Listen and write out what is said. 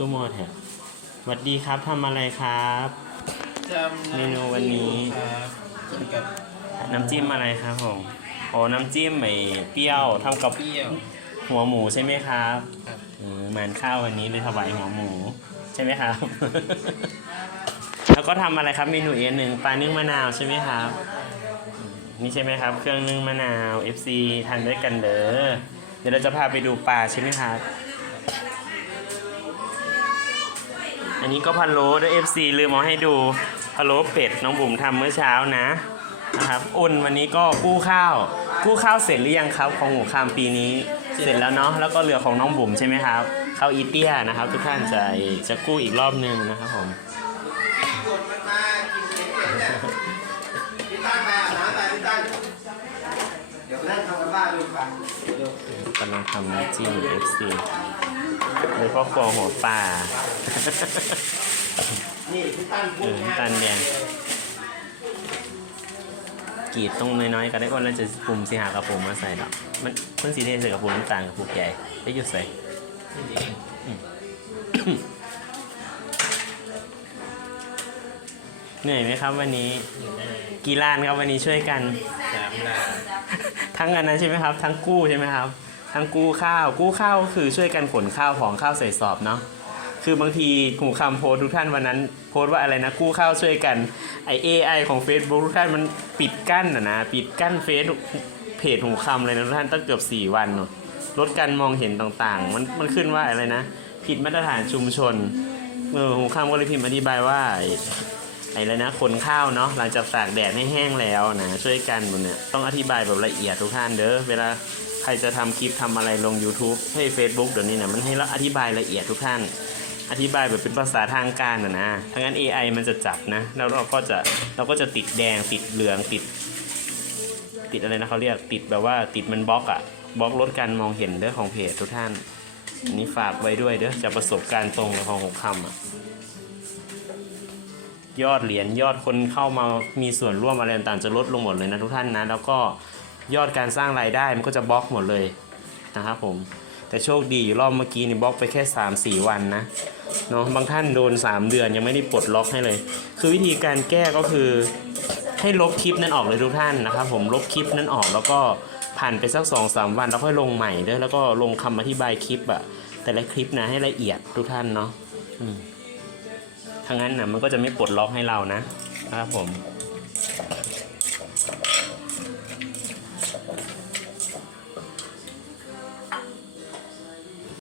ตู้โมแถบสวัสดีครับทำอะไรครับจำเมนูวันนี้ครับกินกับน้ำจิ้มอะไรครับผมโอ้น้ำจิ้มไอ้เปรี้ยวทำกับเปรี้ยวหัวหมูใช่ไหมครับครับอืมมันข้าววันนี้เลยถวายหัวหมูใช่ไหมครับ แล้วก็ทำอะไรครับเมนูเอ็นหนึ่งปลานึ่งมะนาวใช่ไหมครับอืมนี่ใช่ไหมครับ เครื่องนึ่งมะนาว FC ทานด้วยกันเด้อเดี๋ยวเราจะพาไปดูปลาใช่ไหมครับ อันนี้ก็พะโล้ด้วย FC ลืมเอาให้ดูพะโล้เป็ดน้องบุ๋มทำเมื่อเช้านะนะครับอุ่นวันนี้ก็กู้ข้าว กู้ข้าวเสร็จหรือยังครับ ของหมูคามปีนี้เสร็จแล้วเนาะแล้วก็เหลือของน้องบุ๋มใช่ไหมครับข้าวอีเตี้ยนะครับ ทุกท่านจะจะกู้อีกรอบหนึงนะครับผมพี่ตั้นมาหาแต่พี่ตั้นเดี๋ยวไปนั่งทำกันบ้านดูฟังเร็วกำลังทำน้ำจิ้ม FC โดยพ่อครัวหัวป่านี่พี่ตั้นเอพูดอง่ายตันแดงกรีดตรงน้อยๆก็ได้อ้นแล้วจะปรุมสีหากระปุกมาใส่ดอก มันเพิ่นสีเทใส่กระปุกน้ำตาลกระปุกใหญ่ได้หยุดใส่ เหนื่อยไหมครับวันนี้ อยู่ได้กี่ล้านครับวันนี้ช่วยกัน สามลาทั้งอันนั้นใช่ไหมครับ ทั้งกู้ใช่ไหมครับ ทั้งกู้ข้าว กู้ข้าวคือช่วยกันขนข้าวของข้าวใส่สอบเนาะคือบางทีหูคำโพสทุกท่านวันนั้น โพสว่าอะไรนะกู้ข้าวช่วยกันไอเอไอของ Facebook ทุกท่านมันปิดกั้นอะนะปิดกั้นเฟซเพจหูคำเลยนะทุกท่านตั้งเกือบ 4 วันเนาะลดการมองเห็นต่างๆ มันมันขึ้นว่าอะไรนะ ผิดมาตรฐานชุมชนเออหูคำก็เลยพิมพ์อธิบายว่า ไอ้แล้วนะคนข้าวเนาะหลังจากตากแดดให้แห้งแล้วนะช่วยกันบนเนี่ยต้องอธิบายแบบละเอียดทุกท่านเด้อเวลาใครจะทำคลิปทำอะไรลง YouTube ให้ Facebook เดี๋ยวนี้เนี่ยมันให้เราอธิบายละเอียดทุกท่าน อธิบายแบบเป็นภาษาทางการนะนะถ้างั้น AI มันจะจับนะแล้วเราก็จะเราก็จะติดแดงติดเหลืองติด ติดอะไรนะเขาเรียกติดแบบว่าติดมันบล็อกอะบล็อกลดการมองเห็นเด้อของเพจทุกท่านอันนี้ฝากไว้ด้วยเด้อจากประสบการณ์ตรงของหกคำอะ ยอดเหรียญยอดคนเข้ามามีส่วนร่วมอะไรต่างๆจะลดลงหมดเลยนะทุกท่านนะ แล้วก็ยอดการสร้างรายได้มันก็จะบล็อกหมดเลยนะครับผมแต่โชคดีรอบเมื่อกี้นี่บล็อกไปแค่ 3-4 วันนะเนาะบางท่านโดน 3 เดือนยังไม่ได้ปลดล็อกให้เลย คือวิธีการแก้ก็คือให้ลบคลิปนั้นออกเลยทุกท่านนะครับผมลบคลิปนั้นออกแล้วก็ผ่านไปสัก2อสวันแล้วค่อยลงใหม่ด้อแล้วก็ลงคำอธิบายคลิปอะแต่ละคลิปนะให้ละเอียดทุกท่านเนาะ ถ้างั้นนะมันก็จะไม่ปลดล็อกให้เรานะครับผม